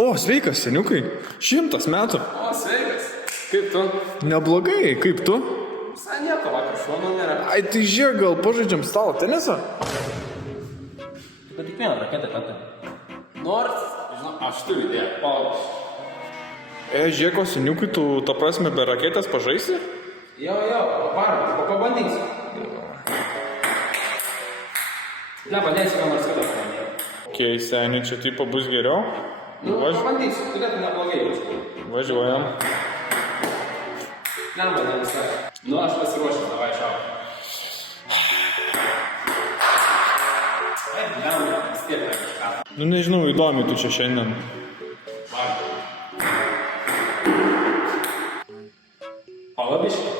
O, sveikas, seniukai. 100 metų. O, sveikas. Kaip tu? Neblogai, kaip tu? Visai nieko, vakar šono nėra. Ai, tai žiūrėk, gal pažaidžiam stalo tenisą? Bet tik vieną raketę katę. Nors, žinau, aš turiu idėją. Palauk. Žiūrėk, o seniukai, tu, ta prasme, be raketės pažaisi? Jo, varom, pabandysiu. Ne, padėsiu, ką nors kitą pabandyti. Kei, seniai, čia tipo bus geriau? Nu, pabandysiu, turėtų neblogai jaučiu. Važiuojam. Ne, man visai. Nu, aš pasiruošęs, davai šau. Vis tiek ne kažką. Nu, nežinau, įdomi tu čia šiandien. Varom. Palabiškai.